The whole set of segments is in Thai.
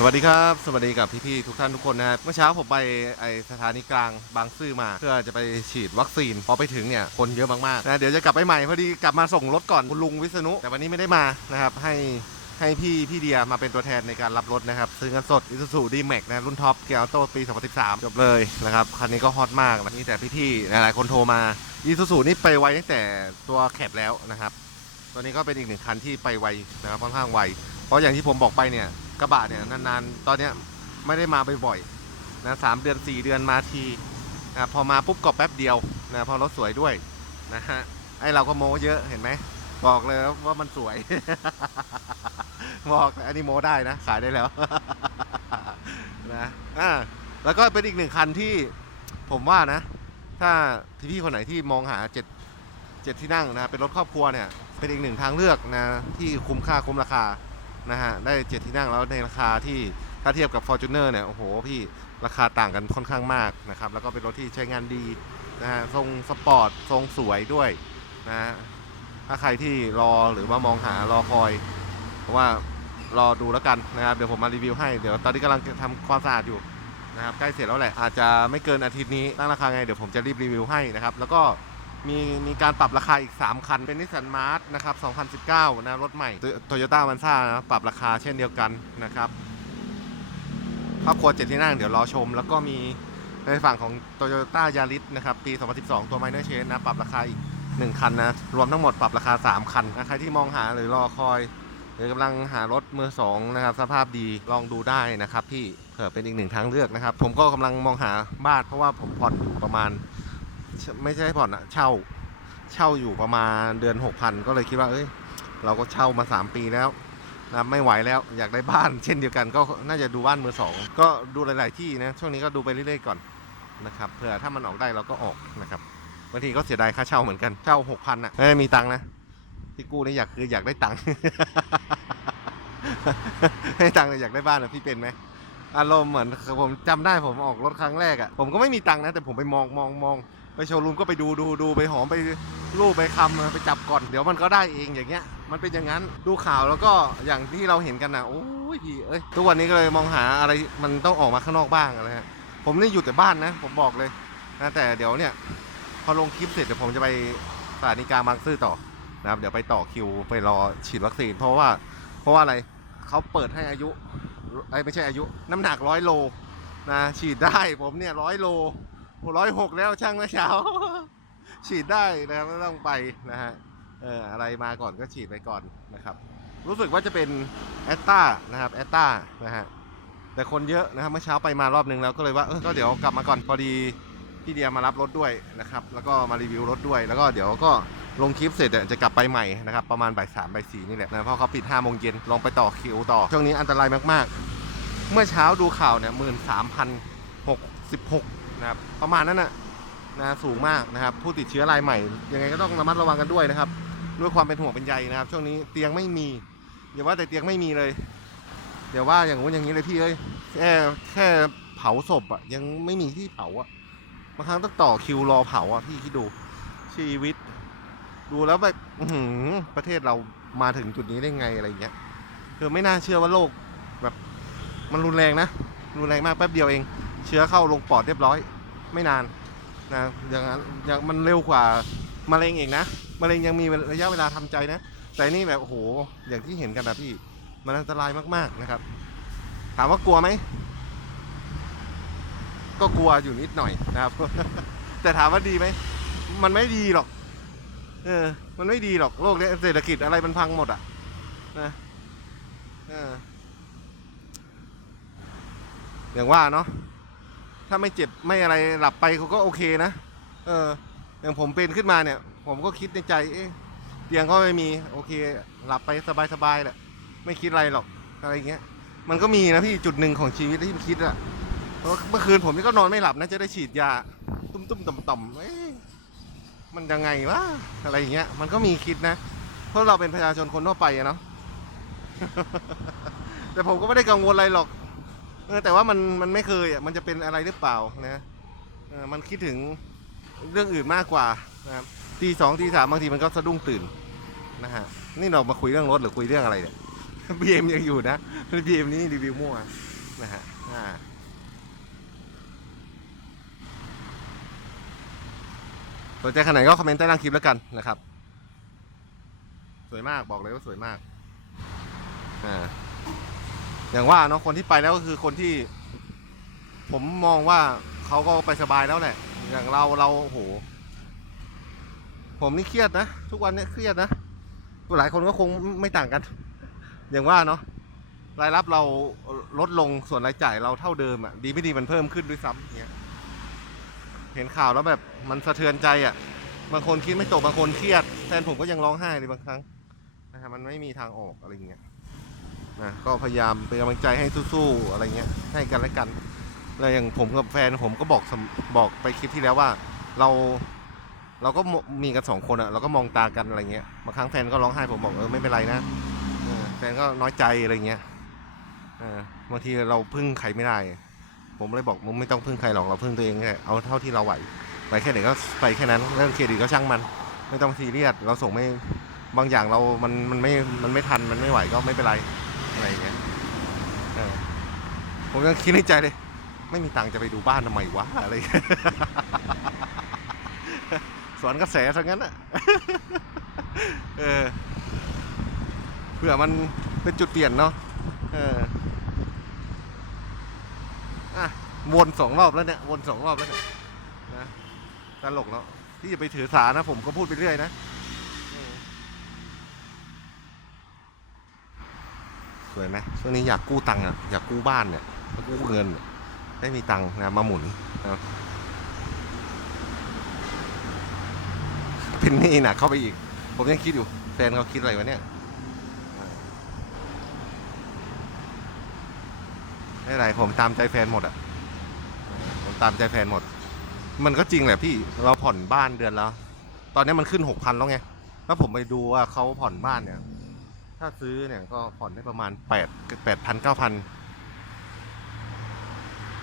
สวัสดีครับ สวัสดีกับพี่ๆทุกท่านทุกคนนะครับเมื่อเช้าผมไปไอสถานีกลางบางซื่อมา เพื่อจะไปฉีดวัคซีนพอไปถึงเนี่ยคนเยอะมากๆนะเดี๋ยวจะกลับไปใหม่พอดีกลับมาส่งรถก่อนคุณลุงวิษณุแต่วันนี้ไม่ได้มานะครับให้ให้พี่พี่เดียมาเป็นตัวแทนในการรับรถนะครับซื้อเงินสด Isuzu D-Max นะรุ่นท็อปเกียร์โต้ปี 2013 จบเลยนะครับคันนี้ก็ฮอตมากนะนี่แต่พี่ๆหลายๆคนโทรมา Isuzu นี่ไปไวตั้งแต่ตัวแคปแล้วนะครับตัวนี้ก็เป็นอีกหนึ่งคันที่ไปไวนะครับค่อนข้างไวเพราะอย่างที่ผมบอกไปเนี่ย กระบะเนี่ยนานๆ ตอนเนี้ยไม่ได้มาบ่อยๆนะสามเดือน4เดือนมาทีนะพอมาปุ๊บก็แป๊บเดียวนะพอรถสวยด้วยนะฮะไอเราก็โมเยอะเห็นไหมบอกเลยว่ามันสวย บอกอันนี้โมได้นะ ขายได้แล้วนะอ่าแล้วก็เป็นอีกหนึ่งคันที่ผมว่านะ ถ้าพี่ๆคนไหนที่มองหาเจ็ดเจ็ดที่นั่งนะเป็นรถครอบครัวเนี่ย เป็นอีกหนึ่งทางเลือกนะที่คุ้มค่าคุ้มราคา นะฮะได้เจ็ดที่นั่งแล้วในราคาที่ถ้าเทียบกับ f o r t u n e r เนี่ยโอ้โหพี่ราคาต่างกันค่อนข้างมากนะครับแล้วก็เป็นรถที่ใช้งานดีนะฮะทรงสปอร์ตทรงสวยด้วยนะฮะถ้าใครที่รอหรือว่ามองหารอคอยเพราะว่ารอดูแล้วกันนะครับเดี๋ยวผมมารีวิวให้เดี๋ยวตอนนี้กำลังทำความสะอาดอยู่นะครับใกล้เสร็จแล้วแหละอาจจะไม่เกินอาทิตย์นี้ตั้งราคาไงเดี๋ยวผมจะรีบรีวิวให้นะครับแล้วก็ มีมีการปรับราคาอีก 3 คัน เป็นนิสสันมาร์ทนะครับ 2019 นะรถใหม่โตโยต้ามันซ่านะปรับราคาเช่นเดียวกันนะครับครอบครัวเจ็ดที่นั่งเดี๋ยวรอชม แล้วก็มีในฝั่งของโตโยต้ายาริสนะครับปี 2012 ตัว Minor Change นะปรับราคาอีก 1 คันนะรวมทั้งหมดปรับราคา 3 คันนะใครที่มองหาหรือรอคอย หรือกำลังหารถมือสองนะครับสภาพดีลองดูได้นะครับพี่เผื่อเป็นอีกหนึ่งทางเลือกนะครับ ผมก็กำลังมองหาบ้านเพราะว่าผมผ่อนอยู่ประมาณ ไม่ใช่ผ่อนอะเช่า เช่าอยู่ประมาณเดือน6,000ก็เลยคิดว่า เอ้ย เราก็เช่ามา3ปีแล้วนะไม่ไหวแล้วอยากได้บ้านเช่นเดียวกันก็น่าจะดูบ้านมือสองก็ดูหลาย ๆ ที่นะช่วงนี้ก็ดูไปเรื่อย ๆ ก่อนนะครับเผื่อถ้ามันออกได้เราก็ออกนะครับบางทีก็เสียดายค่าเช่าเหมือนกันเช่า6,000อะไม่มีตังค์นะที่กู้นี่อยากคืออยากได้ตังค์ให้ตังค์เลยอยากได้บ้านอะพี่เป็นไหมอารมณ์เหมือนผมจำได้ผมออกรถครั้งแรกอะผมก็ไม่มีตังค์นะแต่ผมไปมองมองมอง ไปโชว์รูมก็ไปดูดูดูไปหอมไปรูปไปคำไปจับก่อนเดี๋ยวมันก็ได้เองอย่างเงี้ย มันเป็นอย่างนั้นดูข่าวแล้วก็อย่างที่เราเห็นกันนะโอ้ยพี่เอ้ยทุกวันนี้ก็เลยมองหาอะไรมันต้องออกมาข้างนอกบ้างอะไรฮะผมนี่อยู่แต่บ้านนะ ผมบอกเลยนะแต่เดี๋ยวเนี่ย พอลงคลิปเสร็จเดี๋ยวผมจะไปสถานีกลางบางซื่อต่อนะครับเดี๋ยวไปต่อคิวไปรอฉีดวัคซีน เพราะว่าเพราะว่าอะไรเขาเปิดให้อายุไอ้ไม่ใช่อายุ น้ำหนักร้อยโลนะฉีดได้ผมเนี่ยร้อยโล ร้อยหกแล้วช่างเมื่อเช้า ฉีดได้นะครับไม่ต้องไปนะฮะเอออะไรมาก่อนก็ฉีดไปก่อนนะครับ รู้สึกว่าจะเป็นแอตตานะครับแอตตานะฮะแต่คนเยอะนะครับเมื่อเช้าไปมารอบนึงแล้วก็เลยว่าเออก็เดี๋ยวกลับมาก่อนพอดีพี่เดียมารับรถด้วยนะครับ แล้วก็มารีวิวรถด้วย แล้วก็เดี๋ยวก็ลงคลิปเสร็จจะกลับไปใหม่นะครับ ประมาณบ่ายสามบ่ายสี่นี่แหละนะเพราะเขาปิดห้าโมงเย็นลองไปต่อคิวต่อ ช่วงนี้อันตรายมากๆ เมื่อเช้าดูข่าวเนี่ยหมื่นสามพันหกสิบหก นะครับประมาณนั้นนะนะสูงมากนะครับ ผู้ติดเชื้อรายใหม่ยังไงก็ต้องระมัดระวังกันด้วยนะครับ ด้วยความเป็นห่วงเป็นใยนะครับ ช่วงนี้เตียงไม่มีอย่าว่าแต่เตียงไม่มีเลยเดี๋ยวว่าอย่างงู้นอย่างนี้เลยพี่เอ้ยแค่แค่เผาศพอะยังไม่มีที่เผาอะบางครั้งต้องต่อคิวรอเผาอะพี่คิดดูชีวิต ดูแล้วแบบอื้อหือประเทศเรามาถึงจุดนี้ได้ไงอะไรเงี้ยคือไม่น่าเชื่อว่าโลกแบบ มันรุนแรงนะรุนแรงมากแป๊บเดียวเอง เชื้อเข้าลงปอดเรียบร้อย ไม่นานนะอย่างนั้นอย่างมันเร็วกว่ามะเร็งเองนะมะเร็งยังมีระยะเวลาทำใจนะ แต่นี่แบบโอ้โหอย่างที่เห็นกันนะพี่มันอันตรายมากๆนะครับ ถามว่ากลัวไหมก็กลัวอยู่นิดหน่อยนะครับ แต่ถามว่าดีไหมมันไม่ดีหรอก เออ มันไม่ดีหรอกโลกนี้เศรษฐกิจอะไรมันพังหมดอะนะเอออย่างว่าเนาะ ถ้าไม่เจ็บไม่อะไรหลับไปเขาก็โอเคนะ เออ อย่างผมเป็นขึ้นมาเนี่ย ผมก็คิดในใจ เอ๊ะเตียงก็ไม่มี โอเค หลับไปสบายๆแหละ ไม่คิดอะไรหรอก อะไรเงี้ย มันก็มีนะพี่จุดหนึ่งของชีวิตที่คิดอะเพราะเมื่อคืนผมนี่ก็นอนไม่หลับนะจะได้ฉีดยา ตุ้มๆต่อมๆเอ๊ะมันยังไงวะ อะไรเงี้ย มันก็มีคิดนะ เพราะเราเป็นประชาชนคนทั่วไปอะเนาะ แต่ผมก็ไม่ได้กังวลอะไรหรอก เออแต่ว่ามันมันไม่เคยอะมันจะเป็นอะไรหรือเปล่านะเออมันคิดถึงเรื่องอื่นมากกว่านะครับตีสองตีสามบางทีมันก็สะดุ้งตื่นนะฮะนี่เรามาคุยเรื่องรถหรือคุยเรื่องอะไรเนี่ยบีเอ็มยังอยู่นะบีเอ็มนี่รีวิวมั่วนะฮะอ่าสนใจขนาดไหนก็คอมเมนต์ใต้ล่างคลิปแล้วกันนะครับ สวยมากบอกเลยว่าสวยมากอ่า อย่างว่าเนาะคนที่ไปแล้วก็คือคนที่ ผมมองว่าเขาก็ไปสบายแล้วแหละ อย่างเราเราโอ้โห ผมนี่เครียดนะ ทุกวันเนี้เครียดนะ หลายคนก็คงไม่ต่างกัน อย่างว่าเนาะรายรับเราลดลงส่วนรายจ่ายเราเท่าเดิมอะ่ะ ดีไม่ดีมันเพิ่มขึ้นด้วยซ้ำเนี่ยเห็นข่าวแล้วแบบมันสะเทือนใจอะ่ะ บางคนคิดไม่ตกบางคนเครียดแฟนผมก็ยังร้องไห้เลยบางครั้งนะฮะมันไม่มีทางออกอะไรเงี้ย นะก็พยายามเป็นกำลังใจให้สู้ๆอะไรเงี้ยให้กันและกันแล้วอย่างผมกับแฟนผมก็บอกบอกไปคลิปที่แล้วว่า เราเราก็มีกันสองคนอะเราก็มองตากันอะไรเงี้ยบางครั้งแฟนก็ร้องไห้ผมบอกเออไม่เป็นไรนะแฟนก็น้อยใจอะไรเงี้ยบางทีเราพึ่งใครไม่ได้ ผมเลยบอกมึงไม่ต้องพึ่งใครหรอกเราพึ่งตัวเองแค่เอาเท่าที่เราไหวไปแค่ไหนก็ไปแค่นั้นเรื่องเครดิตก็ช่างมัน ไม่ต้องซีเรียสเราส่งไม่บางอย่างเรามันมันไม่มันไม่ทันมันไม่ไหวก็ไม่เป็นไร อะไรอย่างเงี้ยเออผมยังคิดในใจเลย ไม่มีตังค์จะไปดูบ้านทำไมวะอะไรอย่างเงี้ยสวนกระแสซะงั้นอะเออเผื่อมันเป็นจุดเปลี่ยนเนาะเอออะวนสองรอบแล้วเนี่ยวนสองรอบแล้วเนี่ยนะตลกแล้วที่จะไปถือสานะ ผมก็พูดไปเรื่อยนะเออส วยไหมช่วงนี้อยากกู้ตังค์อะอยากกู้บ้านเนี่ยกู้เงินเนี่ยได้มีตังค์นะมาหมุนนะเป็นหนี้หนักเข้าไปอีก ผมยังคิดอยู่แฟนเขาคิดอะไรวะเนี่ยไม่ไรผมตามใจแฟนหมดอะผมตามใจแฟนหมด มันก็จริงแหละพี่เราผ่อนบ้านเดือนแล้ว ตอนนี้มันขึ้นหกพันแล้วไงแล้วผมไปดูว่าเขาผ่อนบ้านเนี่ย ถ้าซื้อเนี่ยก็ผ่อนได้ประมาณแปดแปดพันเก้าพัน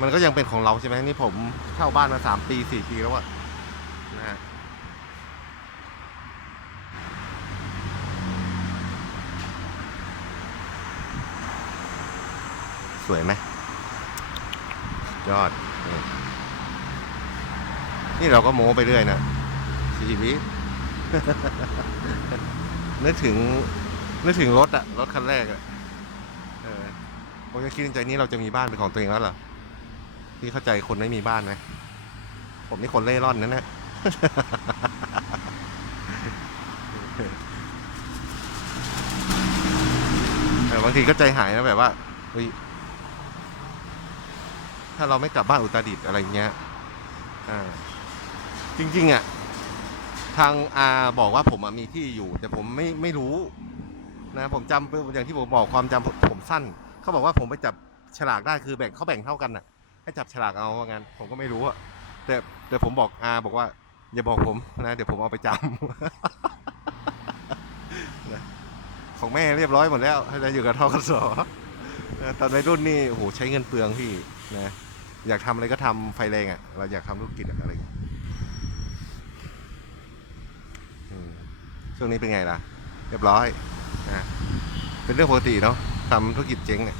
มันก็ยังเป็นของเราใช่ไหมนี่ผมเช่าบ้านมาสามปีสี่ปีแล้วอะนะฮะสวยไหมยอดนี่นี่เราก็โม้ไปเรื่อยนะชีวิตนึกถึง นึกถึงรถอะรถคันแรกอะเออผมจะคิดในใจนี้เราจะมีบ้านเป็นของตัวเองแล้วเหรอพี่เข้าใจคนไม่มีบ้านไหมผมนี่คนเล่ร่อนนั่นแหละบางทีก็ใจหายนะแบบว่าเฮ้ยถ้าเราไม่กลับบ้านอุตรดิตถ์อะไรเงี้ยอ่าจริง ๆอะทางอาบอกว่าผมมีที่อยู่ แต่ผมไม่ไม่รู้ นะผมจำอย่างที่ผมบอกความจำผมผมสั้น เขาบอกว่าผมไปจับฉลากได้คือแบ่งเขาแบ่งเท่ากันน่ะ ให้จับฉลากเอาว่างั้นผมก็ไม่รู้อะแต่แต่ผมบอกอาบอกว่า อย่าบอกผมนะเดี๋ยวผมเอาไปจำ นะของแม่เรียบร้อยหมดแล้วจะอยู่กับทกสนะตอนวัยรุ่นนี่โอ้โหใช้เงินเปลืองพี่นะอยากทำอะไรก็ทำไฟแรงอะ่ะ เราอยากทำธุรกิจอะไรอย่างเงี้ยอืมช่วงนี้เป็นไงล่ะ เรียบร้อย เป็นเรื่องปกติเนาะทำธุรกิจเจ๊งเนี่ย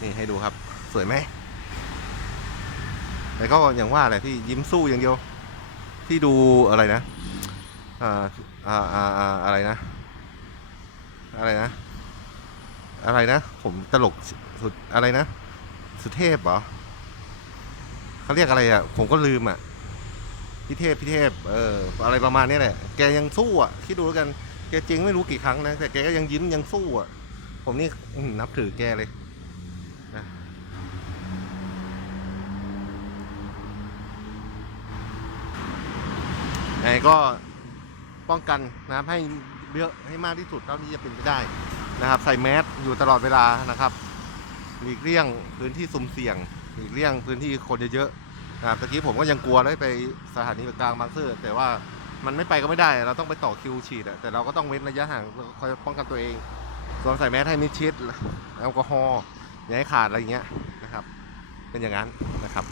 นี่ให้ดูครับ สวยไหมแต่ก็อย่างว่าแหละที่ยิ้มสู้อย่างเดียว ที่ดูอะไรนะอ่าอ่าอ่าอะไรนะ อะไรนะ อะไรนะ ผมตลกสุดอะไรนะ สุเทพเหรอเขาเรียกอะไรอะ ผมก็ลืมอะพี่เทพพี่เทพ เออ อะไรประมาณนี้แหละ แกยังสู้อะ คิดดูแล้วกัน แกจริงไม่รู้กี่ครั้งนะ แต่แกก็ยังยิ้มยังสู้อะ ผมนี่นับถือแกเลยนะไงก็ป้องกันนะครับให้เยอะให้มากที่สุดเท่าที่จะเป็นไปได้นะครับ ใส่แมสอยู่ตลอดเวลานะครับหลีกเลี่ยงพื้นที่สุ่มเสี่ยงหลีกเลี่ยงพื้นที่คนเยอะๆนะครับตะกี้ผมก็ยังกลัวเลยไปสถานีกลางบางซื่อแต่ว่า มันไม่ไปก็ไม่ได้ เราต้องไปต่อคิวฉีดอะแต่เราก็ต้องเว้นระยะห่างคอยป้องกันตัวเองสวมใส่แมสให้มิดชิดแอลกอฮอล์อย่าให้ขาดอะไรเงี้ยนะครับ เป็นอย่างนั้นนะครับ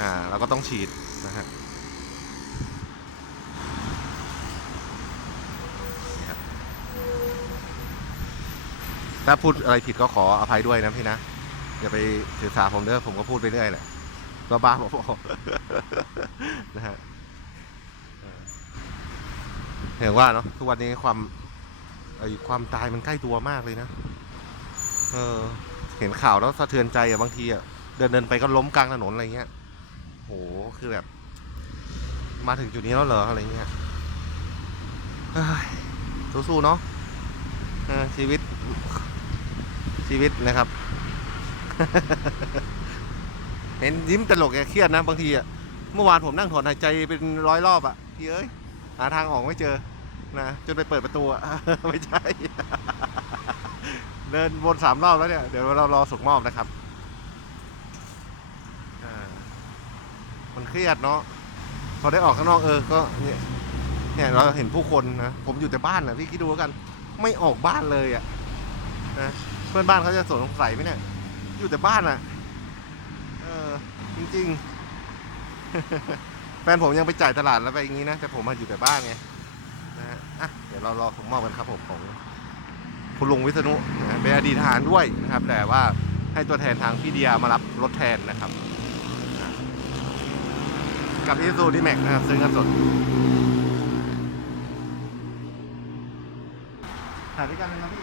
อ่าเราก็ต้องฉีดนะฮะถ้าพูดอะไรผิดก็ขออภัยด้วยนะพี่นะอย่าไปถือสาผมเด้อผมก็พูดไปเรื่อยแหละก็บ้าบอๆนะฮะ เห็นว่าเนาะทุกวันนี้ความไอความตายมันใกล้ตัวมากเลยนะ เออ เห็นข่าวแล้วสะเทือนใจอะบางทีอะเดินเดินไปก็ล้มกลางถนนอะไรเงี้ยโหคือแบบ มาถึงจุดนี้แล้วเหรออะไรเงี้ยเฮ้สู้ๆเนาะชีวิต ชีวิตนะครับ เห็นยิ้มตลกแกเครียดนะบางทีอะเมื่อวานผมนั่งถอนหายใจเป็นร้อยรอบอะพี่เอ้ยหาทางออกไม่เจอ นะจนไปเปิดประตูอะ ไม่ใช่ เดินวนสามรอบแล้วเนี่ย เดี๋ยวเรารอส่งมอบนะครับมันเครียดเนาะพอได้ออกข้างนอกเออก็เนี่ยเนี่ยเราเห็นผู้คนนะผมอยู่แต่บ้านนะพี่คิดดูแล้วกัน ไม่ออกบ้านเลยอะนะเพื่อนบ้านเขาจะสงสัยไหมเนี่ยอยู่แต่บ้านอะเออจริง ๆ แฟนผมยังไปจ่ายตลาดแล้วไปอย่างนี้นะแต่ผมมาอยู่แต่บ้านไง นะฮะอะเดี๋ยวเรารอส่งมอบกันครับผมของคุณลุงวิษณุนะเป็นอดีตทหารด้วยนะครับ แต่ว่าให้ตัวแทนทางพี่เดียมารับรถแทนนะครับ กับอีซูดีแม็กนะครับ ซื้อเงินสดถ่ายด้วยกันเลยนะพี่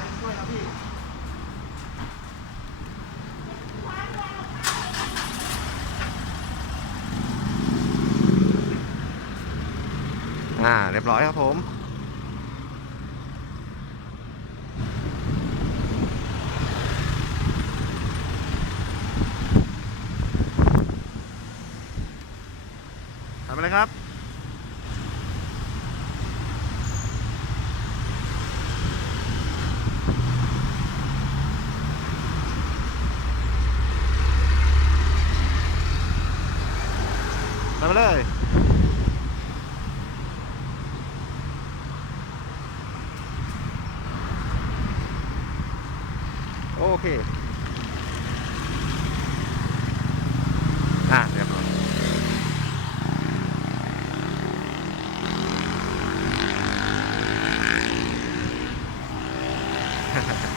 เดี๋ยช่วยนะพี่อ่า เรียบร้อยครับผม ทำอะไรครับ ทำไปเลย โอเคอะเรียบร้อยโอ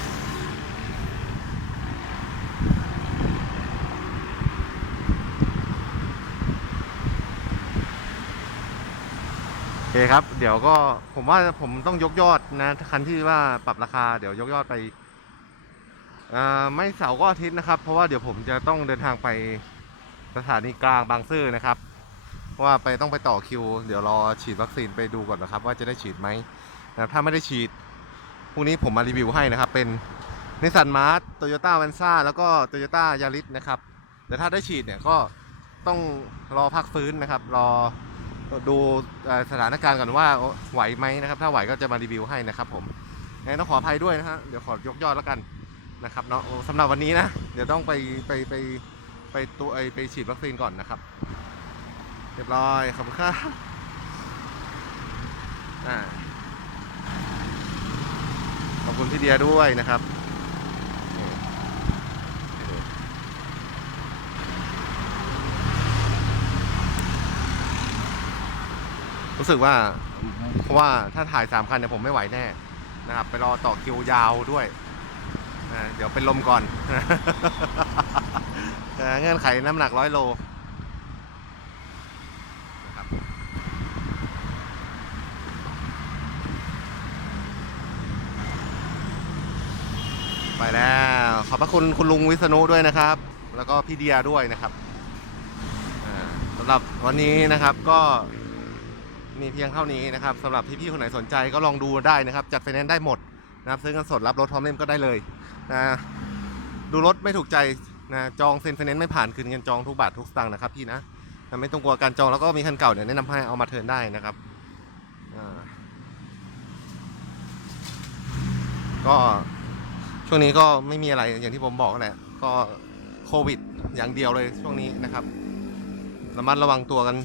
เคครับ เดี๋ยวก็ผมว่าผมต้องยกยอดนะคันที่ว่าปรับราคาเดี๋ยวยกยอดไปไม่เสาร์ก็อาทิตย์นะครับ เพราะว่าเดี๋ยวผมจะต้องเดินทางไปสถานีกลางบางซื่อนะครับว่าไปต้องไปต่อคิว เดี๋ยวรอฉีดวัคซีนไปดูก่อนนะครับ ว่าจะได้ฉีดไหมนะครับถ้าไม่ได้ฉีดพรุ่งนี้ผมมารีวิวให้นะครับ เป็นนิสสันมาร์ t โตโยต้าแวนซ่าแล้วก็โตโยต้ายาริสนะครับแต่ถ้าได้ฉีดเนี่ยก็ต้องรอพักฟื้นนะครับ รอ ดูสถานการณ์ก่อนว่าไหวไหมนะครับ ถ้าไหวก็จะมารีวิวให้นะครับ ผมงั้นต้องขออภัยด้วยนะฮะเดี๋ยวขอยกยอดแล้วกันนะครับเนาะสำหรับวันนี้นะ เดี๋ยวต้องไปไปไปไปตัวไอไปฉีดวัคซีนก่อนนะครับ เรียบร้อยขอบคุณครับอ่าขอบคุณพี่เดียด้วยนะครับ รู้สึกว่าเพราะว่าถ้าถ่ายสามคันเนี่ยผมไม่ไหวแน่นะครับ ไปรอต่อคิวยาวด้วยเดี๋ยวเป็นลมก่อนเงื่อนไขน้ำหนักร้อยโลไปแล้ว ขอบพระคุณคุณลุงวิษณุด้วยนะครับ แล้วก็พี่เดียด้วยนะครับสำหรับวันนี้นะครับก็ มีเพียงเท่านี้นะครับสำหรับพี่ๆคนไหนสนใจก็ลองดูได้นะครับ จัดไฟแนนซ์ได้หมดนะครับซื้อเงินสดรับรถพร้อมเล่มก็ได้เลยนะดูรถไม่ถูกใจนะจองเซ็นไฟแนนซ์ไม่ผ่านคืนเงินจองทุกบาททุกสตางค์นะครับพี่นะนะไม่ต้องกลัวการจองแล้วก็มีคันเก่าเนี่ยแนะนำให้เอามาเทิร์นได้นะครับก็ช่วงนี้ก็ไม่มีอะไรอย่างที่ผมบอกแหละก็โควิดอย่างเดียวเลยช่วงนี้นะครับระมัดระวังตัวกัน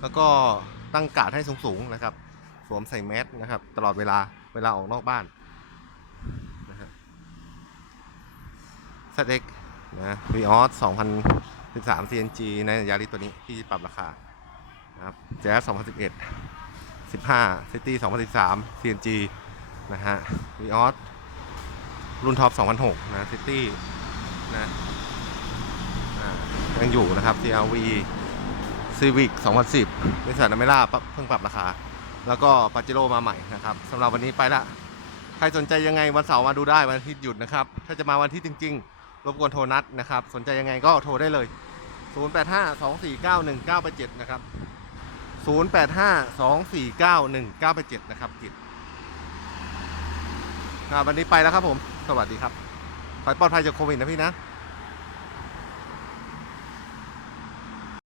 แล้วก็ ตั้งกาดให้สูงๆนะครับ สวมใส่แมสนะครับ ตลอดเวลาเวลาออกนอกบ้านนะฮะสเต็กนะวีออส2013 CNG ในยาริตัวนี้ที่ปรับราคานะครับแจ๊ส2011 15 City 2013 CNG นะฮะวีออสรุ่นท็อป2006นะ City นะอ่ายังอยู่นะครับ CRV Civic 2010นิสสันอเมร่าเพิ่งปรับราคา แล้วก็ปาเจโร่มาใหม่นะครับสำหรับวันนี้ไปละ ใครสนใจยังไงวันเสาร์มาดูได้วันอาทิตย์หยุดนะครับ ถ้าจะมาวันที่จริง ๆ รบกวนโทรนัดนะครับ สนใจยังไงก็โทรได้เลย 0852491987 นะครับ 0852491987 นะครับกิจครับวันนี้ไปแล้วครับผม สวัสดีครับ ขอให้ปลอดภัยจากโควิดนะพี่นะ